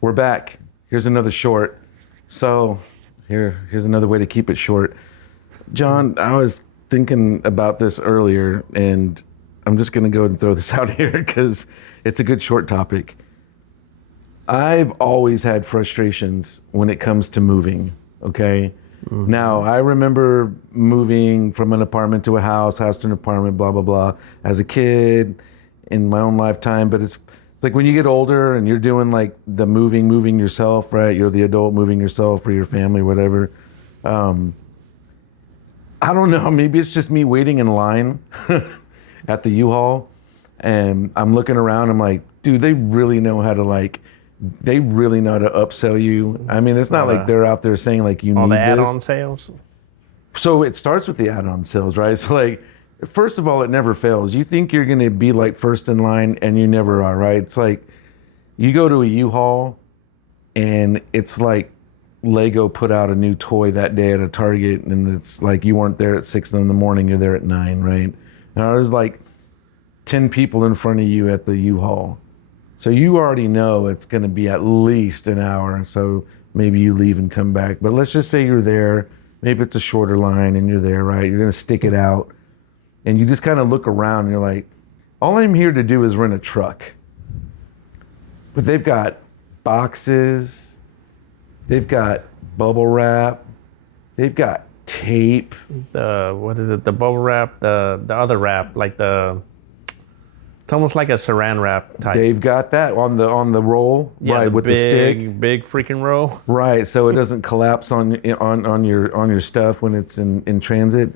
We're back. Here's another short. So here's another way to keep it short. John, I was thinking about this earlier, and I'm just going to go and throw this out here because it's a good short topic. I've always had frustrations when it comes to moving, okay? Mm-hmm. Now, I remember moving from an apartment to a house to an apartment, blah, blah, blah, as a kid in my own lifetime. But it's like when you get older and you're doing like the moving yourself, right? You're the adult moving yourself or your family, whatever. I don't know, maybe it's just me waiting in line at the U-Haul, and I'm looking around, I'm like, dude, they really know how to upsell you. I mean, it's not like they're out there saying like you need this. All the add-on sales? So it starts with the add-on sales, right? So like, first of all, it never fails. You think you're gonna be like first in line and you never are, right? It's like, you go to a U-Haul and it's like Lego put out a new toy that day at a Target, and it's like you weren't there at 6 in the morning, you're there at 9, right? Now there's like 10 people in front of you at the U-Haul. So you already know it's gonna be at least an hour, so maybe you leave and come back. But let's just say you're there, maybe it's a shorter line and you're there, right? You're gonna stick it out, and you just kind of look around and you're like, all I'm here to do is rent a truck. But they've got boxes, they've got bubble wrap, they've got tape. What is it? The bubble wrap, the other wrap, like it's almost like a saran wrap type. They've got that on the roll, yeah, right, with the stick. Big freaking roll. Right, so it doesn't collapse on your stuff when it's in transit.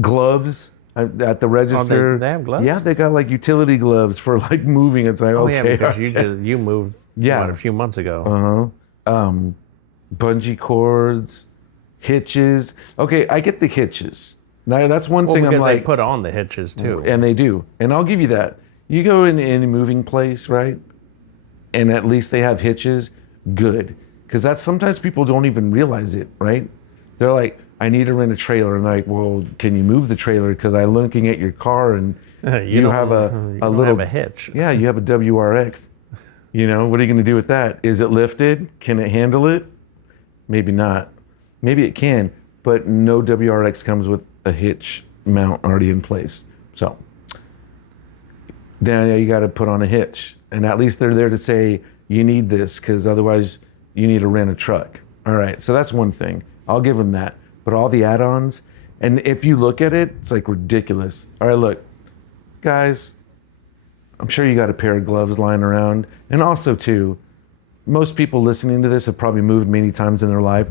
Gloves at the register. Oh, they have gloves? Yeah, they got like utility gloves for like moving. It's like, okay. Yeah, because you moved a few months ago. Bungee cords, hitches. Okay, I get the hitches. Now that's one thing because I'm like, they put on the hitches too. And they do. And I'll give you that. You go in any moving place, right? And at least they have hitches, good. Because that's sometimes people don't even realize it, right? They're like, I need to rent a trailer. And like, well, can you move the trailer? Because I'm looking at your car and you have a hitch. Yeah, you have a WRX. You know, what are you going to do with that? Is it lifted? Can it handle it? Maybe not. Maybe it can, but no WRX comes with a hitch mount already in place. So then you got to put on a hitch. And at least they're there to say, you need this, because otherwise you need to rent a truck. All right, so that's one thing. I'll give them that. But all the add-ons, and if you look at it, it's like ridiculous. All right, look, guys, I'm sure you got a pair of gloves lying around. And also too, most people listening to this have probably moved many times in their life.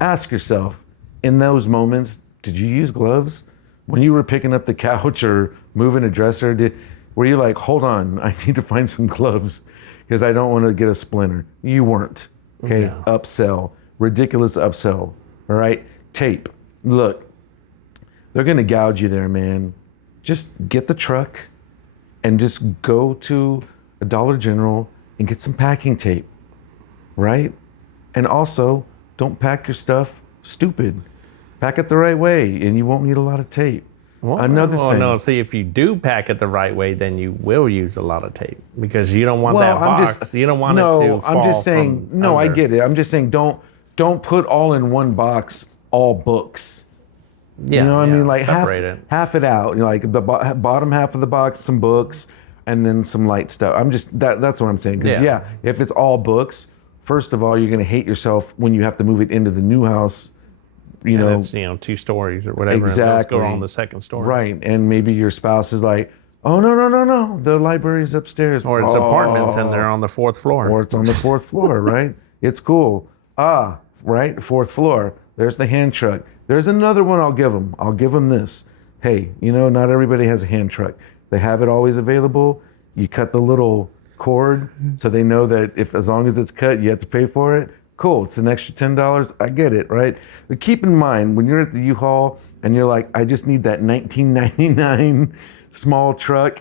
Ask yourself, in those moments, did you use gloves? When you were picking up the couch or moving a dresser, were you like, hold on, I need to find some gloves because I don't want to get a splinter? You weren't, okay? No. Upsell, ridiculous upsell, all right? Tape, look, they're gonna gouge you there, man. Just get the truck and just go to a Dollar General and get some packing tape, right? And also, don't pack your stuff stupid. Pack it the right way, and you won't need a lot of tape. Another thing. No, see, if you do pack it the right way, then you will use a lot of tape because you don't want that box. You don't want it to fall. I'm just saying. No, I get it. I'm just saying, don't put all in one box, all books. Yeah, you know what I mean? Like half it out. You know, like the bottom half of the box, some books, and then some light stuff. I'm just that's what I'm saying. Because if it's all books, first of all, you're gonna hate yourself when you have to move it into the new house. It's 2 stories or whatever. Exactly. Let's go on the second story. Right, and maybe your spouse is like, oh no, the library's upstairs. Or it's apartments and they're on the 4th floor. Or it's on the 4th floor, right? It's cool. Right, 4th floor. There's the hand truck. There's another one I'll give them. I'll give them this. Hey, not everybody has a hand truck. They have it always available. You cut the little cord so they know that as long as it's cut, you have to pay for it. Cool, it's an extra $10. I get it, right? But keep in mind, when you're at the U-Haul and you're like, I just need that $19.99 small truck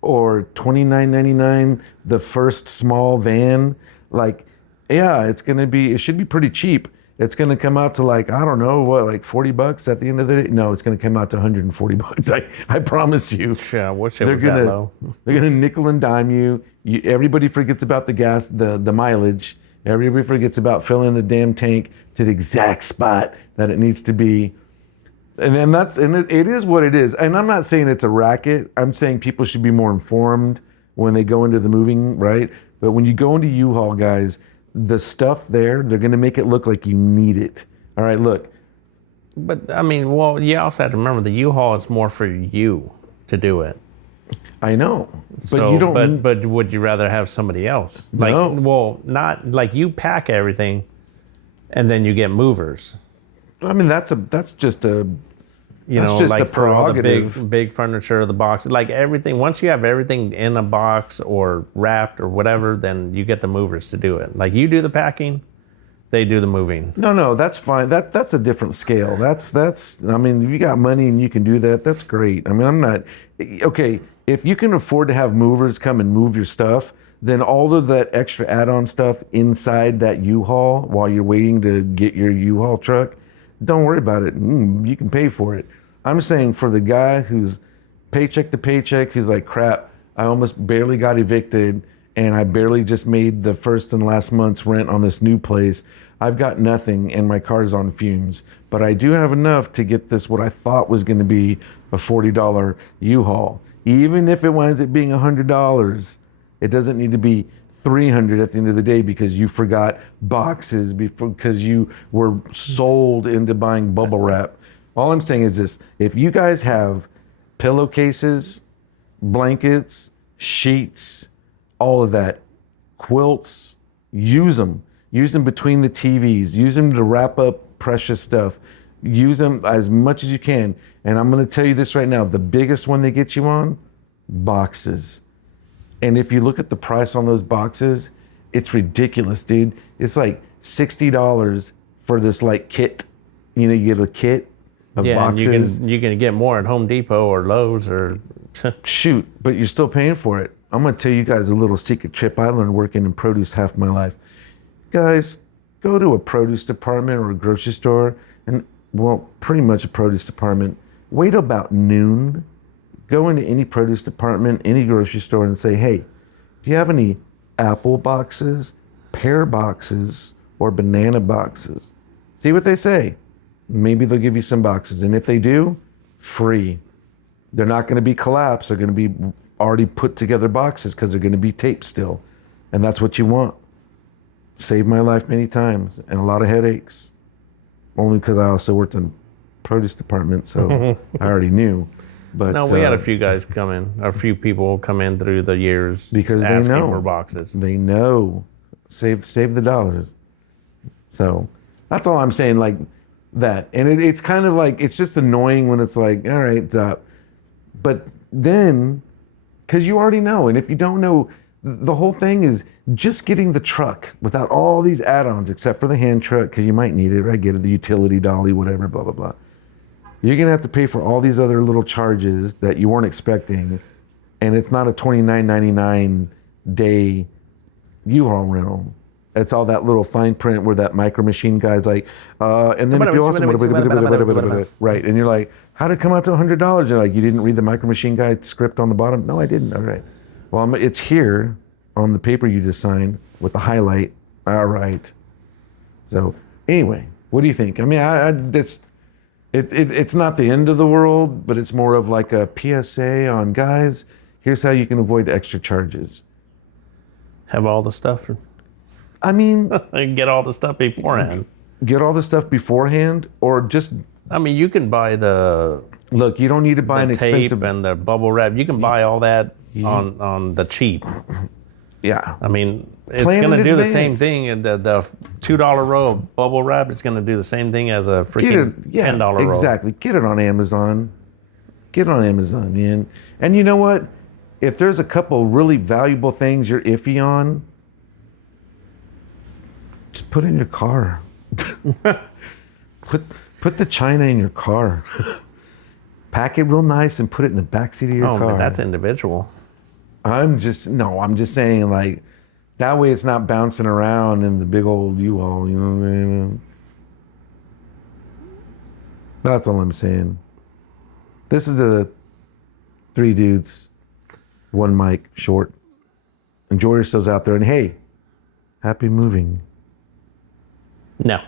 or $29.99 the first small van, like, yeah, it should be pretty cheap. it's going to come out to like, I don't know what, like $40 at the end of the day. No, it's going to come out to $140. I promise you. Yeah, I wish it was that low. They're going to nickel and dime you. Everybody forgets about the gas, the mileage. Everybody forgets about filling the damn tank to the exact spot that it needs to be. And then it is what it is. And I'm not saying it's a racket. I'm saying people should be more informed when they go into the moving, right? But when you go into U-Haul, guys, the stuff there, they're going to make it look like you need it. All right, look. But I mean, well, you also have to remember the U-Haul is more for you to do it. I know, but So, you don't. But would you rather have somebody else? Like, No. well, not like you pack everything, and then you get movers. I mean, that's just a. You That's know, just like a for all the prerogative. big furniture, the boxes, like everything. Once you have everything in a box or wrapped or whatever, then you get the movers to do it. Like you do the packing, they do the moving. No, that's fine. That's a different scale. That's. I mean, if you got money and you can do that, that's great. I mean, I'm not. Okay, if you can afford to have movers come and move your stuff, then all of that extra add-on stuff inside that U-Haul while you're waiting to get your U-Haul truck, don't worry about it. You can pay for it. I'm saying for the guy who's paycheck to paycheck, who's like, crap, I almost barely got evicted and I barely just made the first and last month's rent on this new place. I've got nothing and my car's on fumes, but I do have enough to get this, what I thought was going to be a $40 U-Haul. Even if it winds up being $100, it doesn't need to be $300 at the end of the day because you forgot boxes because you were sold into buying bubble wrap. All I'm saying is this: if you guys have pillowcases, blankets, sheets, all of that, quilts, use them. Use them between the TVs. Use them to wrap up precious stuff. Use them as much as you can. And I'm going to tell you this right now: the biggest one they get you on, boxes. And if you look at the price on those boxes, it's ridiculous, dude. It's like $60 for this like kit. You know, you get a kit of boxes. And you can get more at Home Depot or Lowe's or. Shoot, but you're still paying for it. I'm going to tell you guys a little secret tip I learned working in produce half my life. Guys, go to a produce department or a grocery store, and well, pretty much a produce department. Wait about noon. Go into any produce department, any grocery store, and say, hey, do you have any apple boxes, pear boxes, or banana boxes? See what they say. Maybe they'll give you some boxes. And if they do, free. They're not going to be collapsed. They're going to be already put together boxes because they're going to be taped still. And that's what you want. Saved my life many times and a lot of headaches. Only because I also worked in produce department, so I already knew. But No, we had a few guys come in, a few people come in through the years because they asking know for boxes. They know, save the dollars. So that's all I'm saying, like that. And it's kind of like, it's just annoying when it's like, all right, but then, because you already know, and if you don't know, the whole thing is just getting the truck without all these add-ons, except for the hand truck, because you might need it, right? Get it, the utility dolly, whatever, blah, blah, blah. You're going to have to pay for all these other little charges that you weren't expecting, and it's not a $29.99 day U-Haul rental. It's all that little fine print where that micro machine guy's like, and then if you also, right, and you're like, how'd it come out to $100? You're like, you didn't read the micro machine guy script on the bottom? No, I didn't. All right. Well, it's here on the paper you just signed with the highlight. All right. So anyway, what do you think? I mean, it's not the end of the world, but it's more of like a PSA on, guys, here's how you can avoid extra charges. Have all the stuff. I mean, Get all the stuff beforehand. get all the stuff beforehand, or just I mean, you can buy the look. You don't need to buy an tape expensive. and the bubble wrap. You can buy all that on the cheap. Yeah. I mean, it's Plan going to in do the same advance. thing. And the $2 roll of bubble wrap is going to do the same thing as a freaking $10 roll. Exactly. Get it on Amazon. Get it on Amazon, man. And you know what? If there's a couple really valuable things you're iffy on, just put it in your car. Put the china in your car. Pack it real nice and put it in the backseat of your car. Oh, but that's individual. I'm just saying, like, that way it's not bouncing around in the big old U-Haul, you know what I mean? That's all I'm saying. This is a 3 dudes, 1 mic short. Enjoy yourselves out there. And hey, happy moving. No.